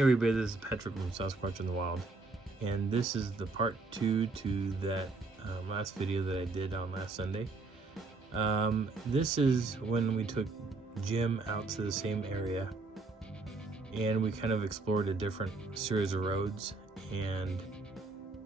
Hey everybody, this is Patrick from Sasquatch in the Wild, and this is the part 2 to that last video that I did on last Sunday. This is when we took Jim out to the same area, and we kind of explored a different series of roads, and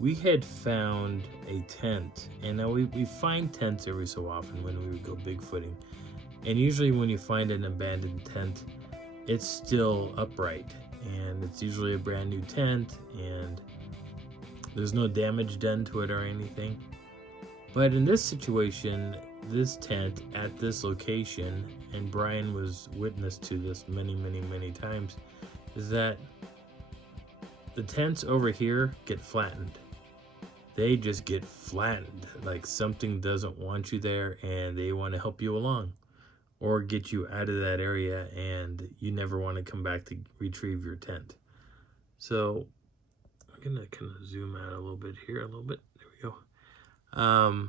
we had found a tent. And now we find tents every so often when we would go bigfooting, and usually when you find an abandoned tent, it's still upright, and it's usually a brand new tent, and there's no damage done to it or anything. But in this situation, this tent at this location, and Bryan was witness to this many times, is that the tents over here get flattened. They just get flattened, like something doesn't want you there and they want to help you along or get you out of that area, and you never want to come back to retrieve your tent. So I'm gonna kind of zoom out a little bit here, a little bit. There we go.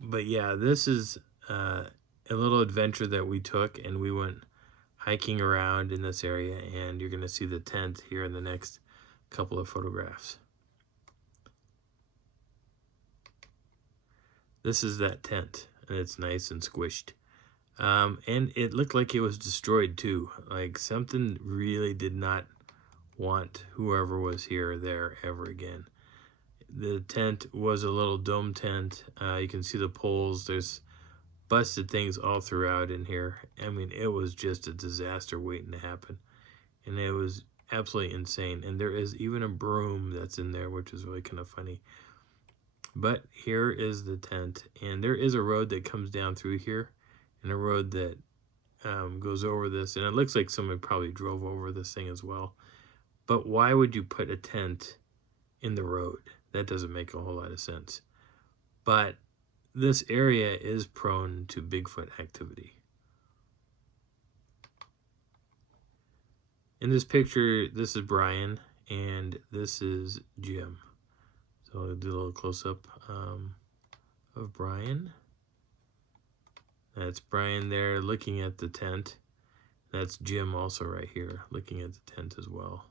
But yeah, this is a little adventure that we took, and we went hiking around in this area, and you're gonna see the tent here in the next couple of photographs. This is that tent, and it's nice and squished. And it looked like it was destroyed too. Like something really did not want whoever was here there ever again. The tent was a little dome tent. You can see the poles. There's busted things all throughout in here. I mean, it was just a disaster waiting to happen. And it was absolutely insane. And there is even a broom that's in there, which is really kind of funny. But here is the tent. And there is a road that comes down through here, and a road that goes over this, and it looks like someone probably drove over this thing as well. But why would you put a tent in the road? That doesn't make a whole lot of sense. But this area is prone to Bigfoot activity. In this picture, this is Bryan, and this is Jim. So I'll do a little close-up of Bryan. That's Bryan there looking at the tent. That's Jim also right here looking at the tent as well.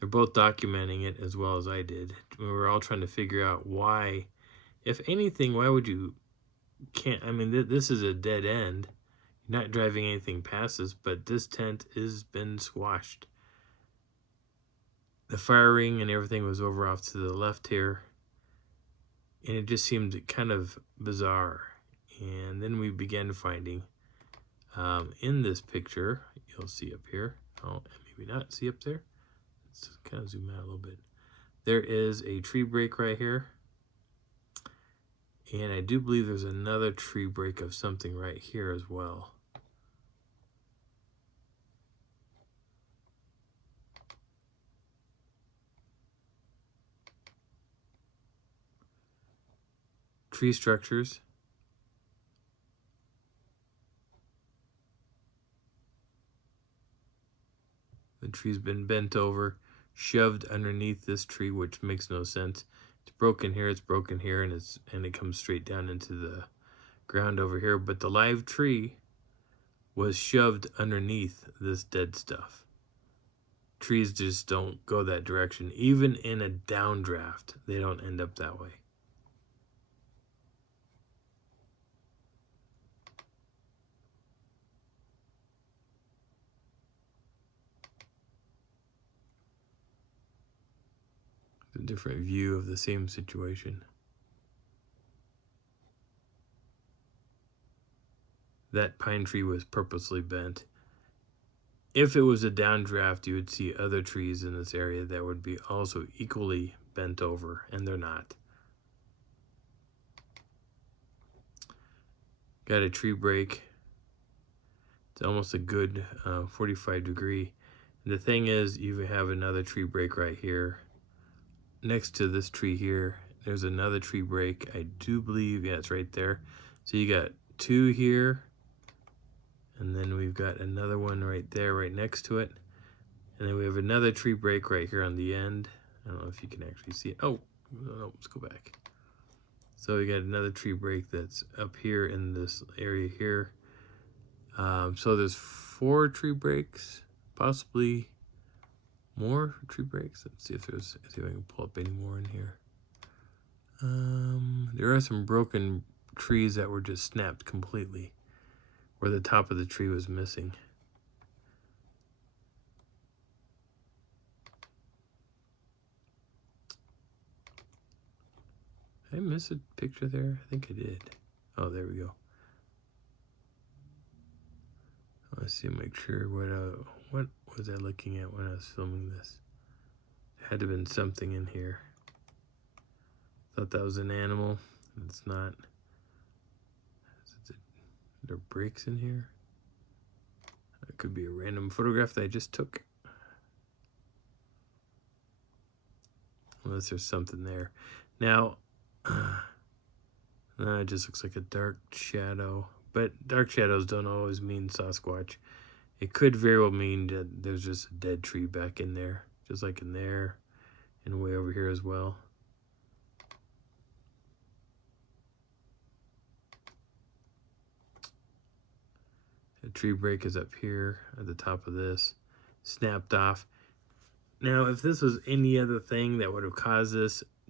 They're both documenting it as well as I did. We were all trying to figure out why, if anything, why would you can't, I mean, this is a dead end. You're not driving anything past this, but this tent has been squashed. The fire ring and everything was over off to the left here. And it just seemed kind of bizarre. And then we began finding in this picture, you'll see up here, oh, maybe not, see up there? Let's kind of zoom out a little bit. There is a tree break right here. And I do believe there's another tree break of something right here as well. Tree structures. The tree's been bent over, shoved underneath this tree, which makes no sense. It's broken here, and it comes straight down into the ground over here. But the live tree was shoved underneath this dead stuff. Trees just don't go that direction. Even in a downdraft, they don't end up that way. A different view of the same situation. That pine tree was purposely bent. If it was a downdraft, you would see other trees in this area that would be also equally bent over, and they're not. Got a tree break. It's almost a good 45 degree. And the thing is, you have another tree break right here. Next to this tree here, there's another tree break. I do believe, yeah, it's right there. So you got two here, and then we've got another one right there, right next to it. And then we have another tree break right here on the end. I don't know if you can actually see it. Oh, no, let's go back. So we got another tree break that's up here in this area here. So there's 4 tree breaks, possibly more tree breaks. Let's see if I can pull up any more in here. There are some broken trees that were just snapped completely, where the top of the tree was missing. Did I miss a picture there? I think I did. Oh, there we go. Let's see, make sure what was I looking at when I was filming this? There had to have been something in here. Thought that was an animal. It's not. There are breaks in here. That could be a random photograph that I just took. Unless there's something there. Now, it just looks like a dark shadow. But dark shadows don't always mean Sasquatch. It could very well mean that there's just a dead tree back in there. Just like in there and way over here as well. The tree break is up here at the top of this. Snapped off. Now, if this was any other thing that would have caused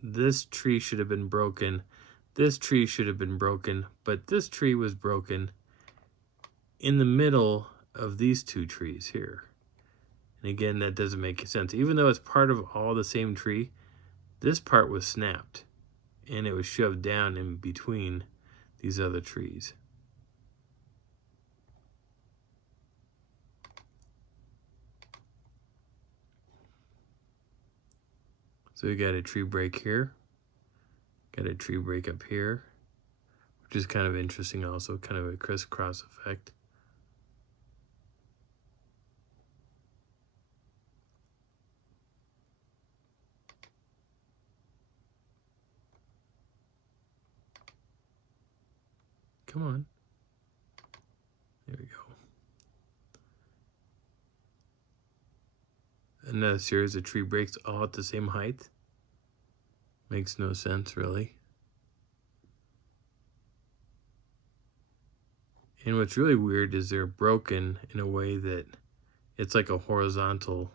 this tree should have been broken. This tree should have been broken. But this tree was broken in the middle of these 2 trees here. And again, that doesn't make sense. Even though it's part of all the same tree, this part was snapped. And it was shoved down in between these other trees. So we got a tree break here. Got a tree break up here, which is kind of interesting also, kind of a crisscross effect. Come on. There we go. Another series of tree breaks all at the same height. Makes no sense, really. And what's really weird is they're broken in a way that it's like a horizontal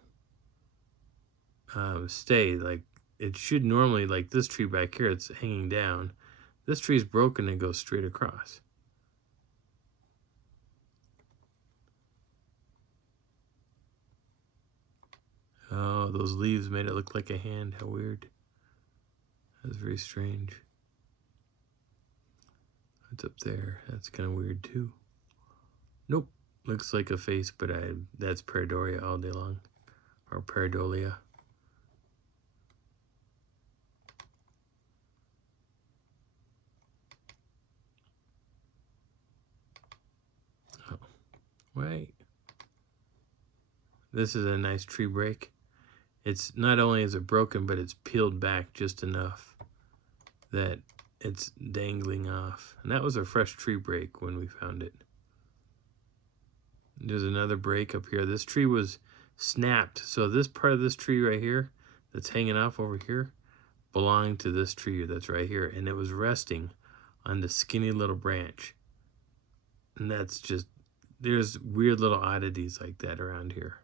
stay. Like it should normally, like this tree back here, it's hanging down. This tree's broken and goes straight across. Oh, those leaves made it look like a hand. How weird. That's very strange. What's up there? That's kind of weird too. Nope. Looks like a face, but that's pareidolia all day long. Or pareidolia. Oh, wait. This is a nice tree break. It's not only is it broken, but it's peeled back just enough that it's dangling off. And that was a fresh tree break when we found it. There's another break up here. This tree was snapped. So this part of this tree right here that's hanging off over here belonged to this tree that's right here. And it was resting on the skinny little branch. And that's just, there's weird little oddities like that around here.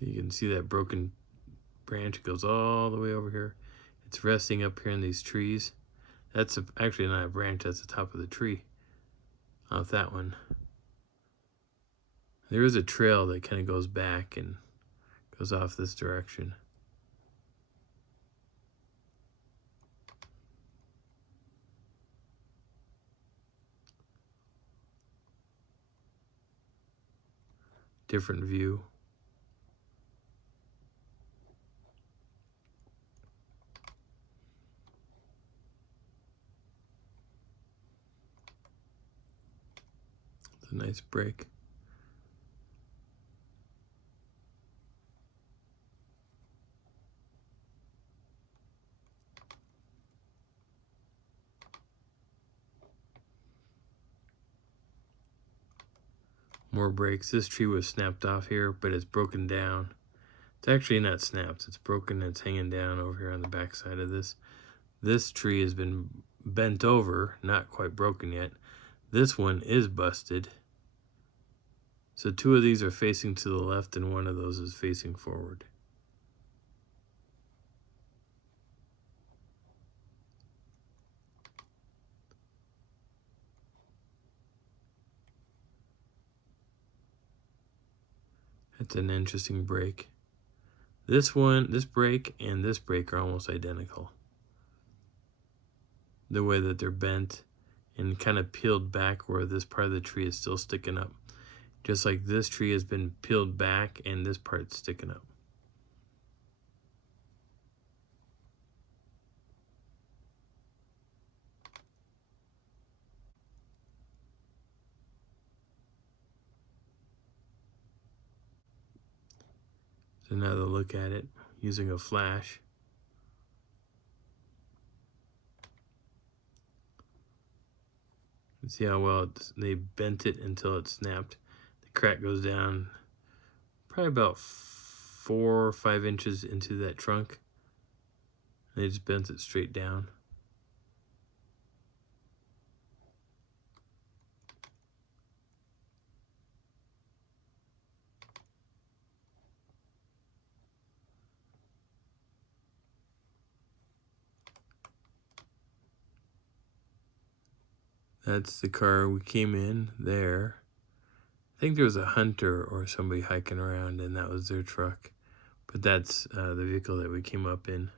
You can see that broken branch goes all the way over here. It's resting up here in these trees. That's actually not a branch, that's the top of the tree off that one. There is a trail that kind of goes back and goes off this direction. Different view. It's a nice break. More breaks. This tree was snapped off here, but it's broken down. It's actually not snapped. It's broken. It's hanging down over here on the back side of this. This tree has been bent over, not quite broken yet. This one is busted. So 2 of these are facing to the left and 1 of those is facing forward. That's an interesting break. This break and this break are almost identical. The way that they're bent and kind of peeled back where this part of the tree is still sticking up. Just like this tree has been peeled back and this part's sticking up. So another look at it using a flash. See how well they bent it until it snapped. The crack goes down probably about 4 or 5 inches into that trunk. They just bent it straight down. That's the car we came in there. I think there was a hunter or somebody hiking around and that was their truck. But that's the vehicle that we came up in.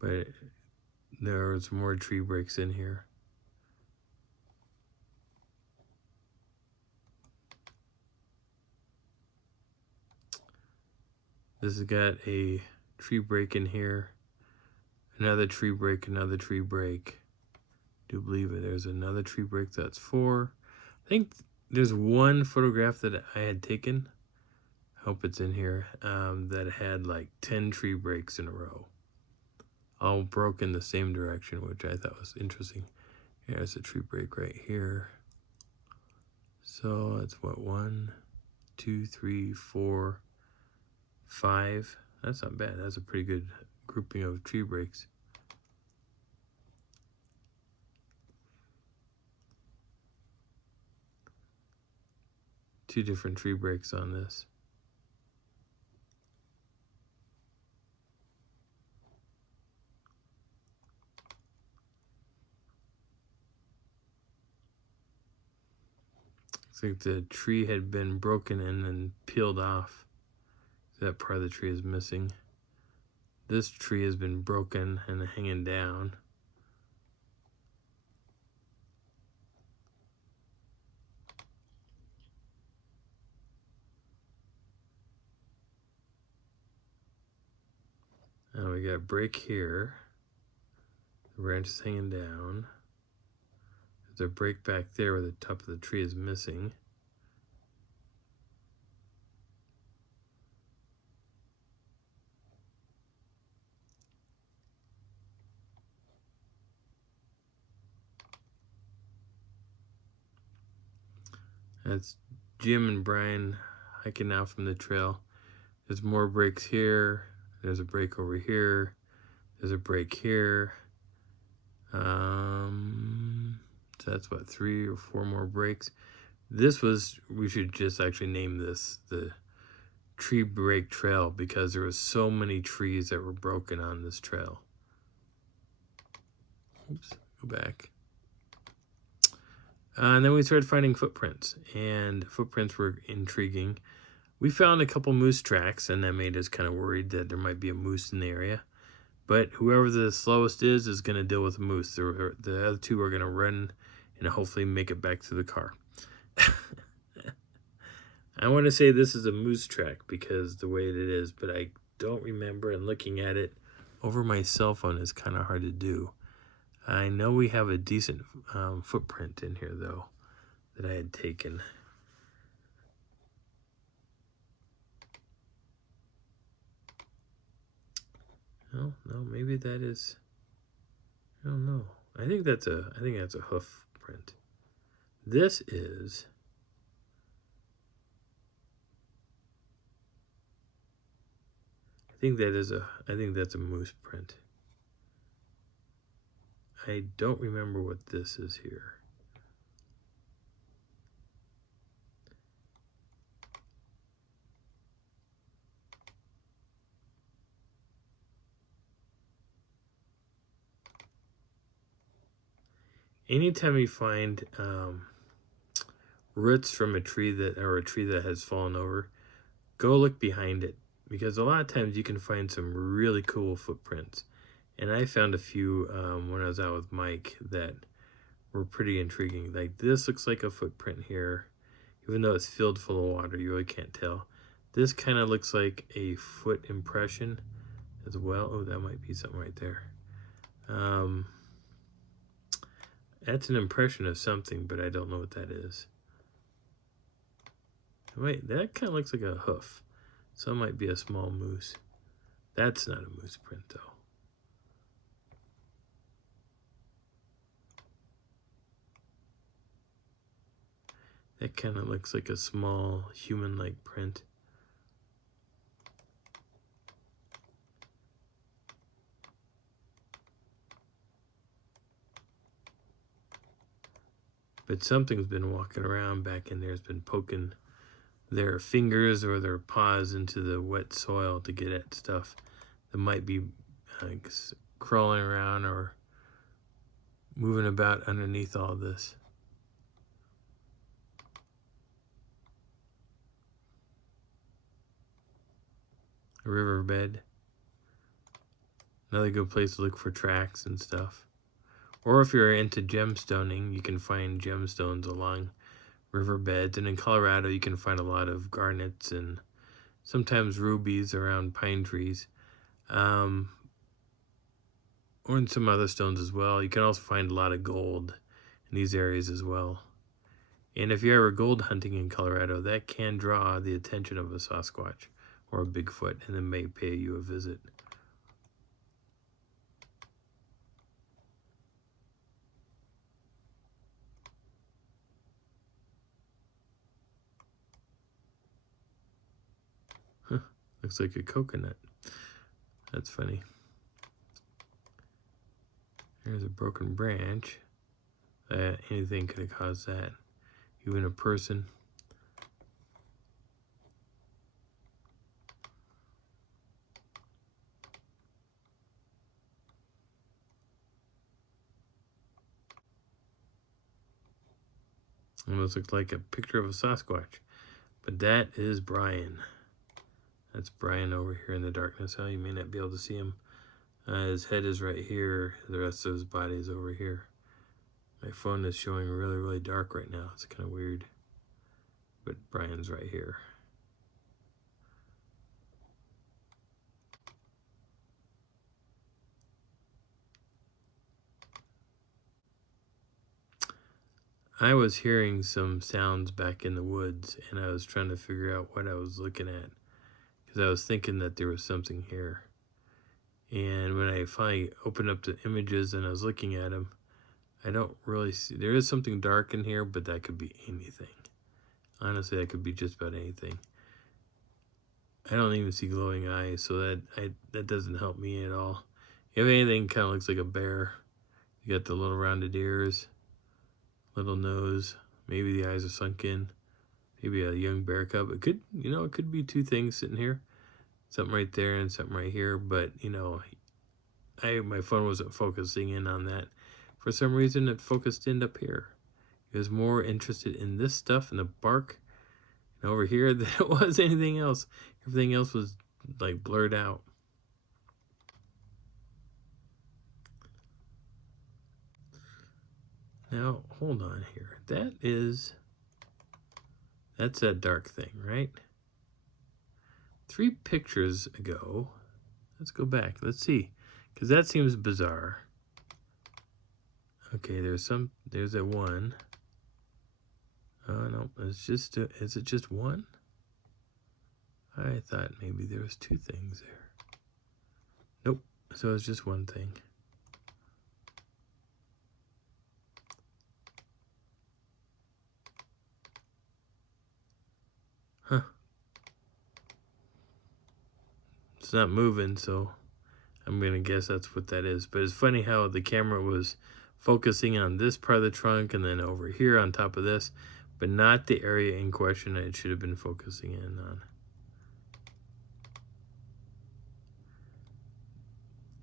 But there's more tree breaks in here. This has got a tree break in here. Another tree break, another tree break. I do believe it. There's another tree break, that's 4. I think there's one photograph that I had taken. I hope it's in here. That had like 10 tree breaks in a row. All broken the same direction, which I thought was interesting. Here's a tree break right here. So that's what, 1, 2, 3, 4, 5. That's not bad. That's a pretty good grouping of tree breaks. Two different tree breaks on this. Looks like the tree had been broken and then peeled off. That part of the tree is missing. This tree has been broken and hanging down. Now we got a break here. The branch is hanging down. There's a break back there where the top of the tree is missing. That's Jim and Bryan hiking out from the trail. There's more breaks here. There's a break over here. There's a break here. So that's what, 3 or 4 more breaks. This was, we should just actually name this the tree break trail because there was so many trees that were broken on this trail. Oops, go back. And then we started finding footprints, and footprints were intriguing. We found a couple moose tracks, and that made us kind of worried that there might be a moose in the area. But whoever the slowest is going to deal with the moose. The other 2 are going to run and hopefully make it back to the car. I want to say this is a moose track because the way it is, but I don't remember, and looking at it over my cell phone is kind of hard to do. I know we have a decent footprint in here, though, that I had taken. No, maybe that is. I don't know. I think that's a hoof print. This is I think that's a moose print. I don't remember what this is here. Anytime you find roots from a tree that has fallen over, go look behind it, because a lot of times you can find some really cool footprints. And I found a few when I was out with Mike that were pretty intriguing. Like this looks like a footprint here, even though it's filled full of water, you really can't tell. This kind of looks like a foot impression as well. Oh, that might be something right there. That's an impression of something, but I don't know what that is. Wait, that kind of looks like a hoof. So it might be a small moose. That's not a moose print, though. That kind of looks like a small human-like print. But something's been walking around back in there, has been poking their fingers or their paws into the wet soil to get at stuff that might be crawling around or moving about underneath all this. A riverbed. Another good place to look for tracks and stuff. Or if you're into gemstoning, you can find gemstones along riverbeds. And in Colorado, you can find a lot of garnets and sometimes rubies around pine trees. Or in some other stones as well. You can also find a lot of gold in these areas as well. And if you're ever gold hunting in Colorado, that can draw the attention of a Sasquatch or a Bigfoot, and then may pay you a visit. Huh, looks like a coconut. That's funny. There's a broken branch. Anything could have caused that. Even a person. Almost looks like a picture of a Sasquatch. But that is Bryan. That's Bryan over here in the darkness. Oh, you may not be able to see him. His head is right here. The rest of his body is over here. My phone is showing really, really dark right now. It's kind of weird. But Bryan's right here. I was hearing some sounds back in the woods, and I was trying to figure out what I was looking at, because I was thinking that there was something here. And when I finally opened up the images and I was looking at them, I don't really see. There is something dark in here, but that could be anything. Honestly, that could be just about anything. I don't even see glowing eyes, so that doesn't help me at all. If anything, kind of looks like a bear. You got the little rounded ears, little nose. Maybe the eyes are sunk in. Maybe a young bear cub. It could, it could be two things sitting here. Something right there and something right here. But, my phone wasn't focusing in on that. For some reason, it focused in up here. It was more interested in this stuff and the bark and over here than it was anything else. Everything else was like blurred out. Now, hold on here. That's that dark thing, right? 3 pictures ago. Let's go back. Let's see. Because that seems bizarre. Okay, there's a 1. Oh, no, is it just 1? I thought maybe there was 2 things there. Nope, so it's just 1 thing. Huh. it's not moving, so I'm gonna guess that's what that is. But it's funny how the camera was focusing on this part of the trunk and then over here on top of this, but not the area in question that it should have been focusing in on.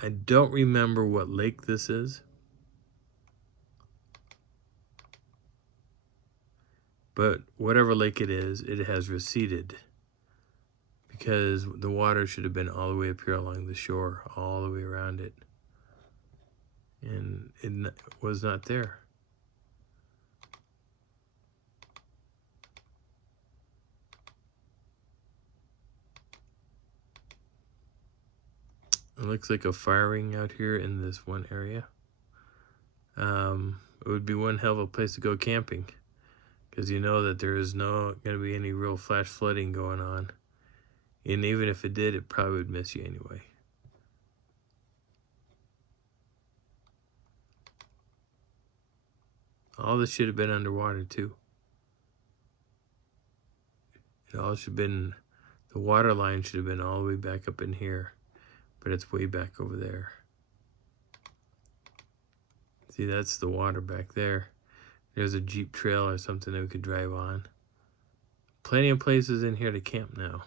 I don't remember what lake this is, but whatever lake it is, it has receded, because the water should have been all the way up here along the shore, all the way around it, and it was not there. It looks like a firing out here in this one area. It would be one hell of a place to go camping, because you know that there is not going to be any real flash flooding going on. And even if it did, it probably would miss you anyway. All this should have been underwater too. It all should have been, the water line should have been all the way back up in here, but it's way back over there. See, that's the water back there. There's a Jeep trail or something that we could drive on. Plenty of places in here to camp now.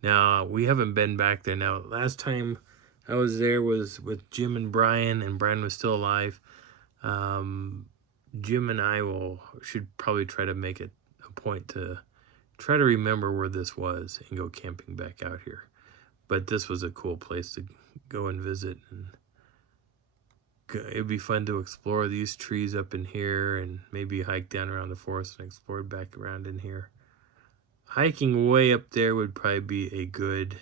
Now, we haven't been back there. Now, last time I was there was with Jim and Bryan was still alive. Jim and I should probably try to make it a point to try to remember where this was and go camping back out here. But this was a cool place to go and visit, and it'd be fun to explore these trees up in here and maybe hike down around the forest and explore back around in here. Hiking way up there would probably be a good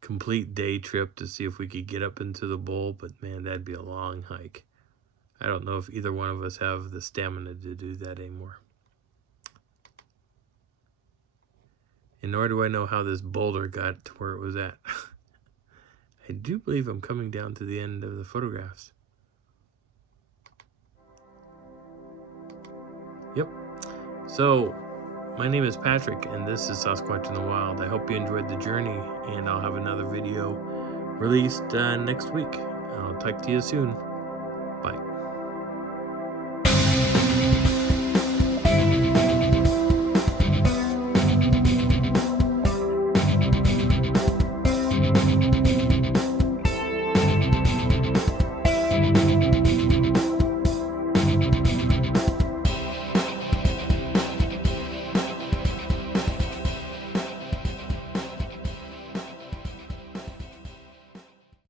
complete day trip to see if we could get up into the bowl, but man, that'd be a long hike. I don't know if either one of us have the stamina to do that anymore. And nor do I know how this boulder got to where it was at. I do believe I'm coming down to the end of the photographs. Yep. So, my name is Patrick, and this is Sasquatch in the Wild. I hope you enjoyed the journey, and I'll have another video released next week. I'll talk to you soon. Bye.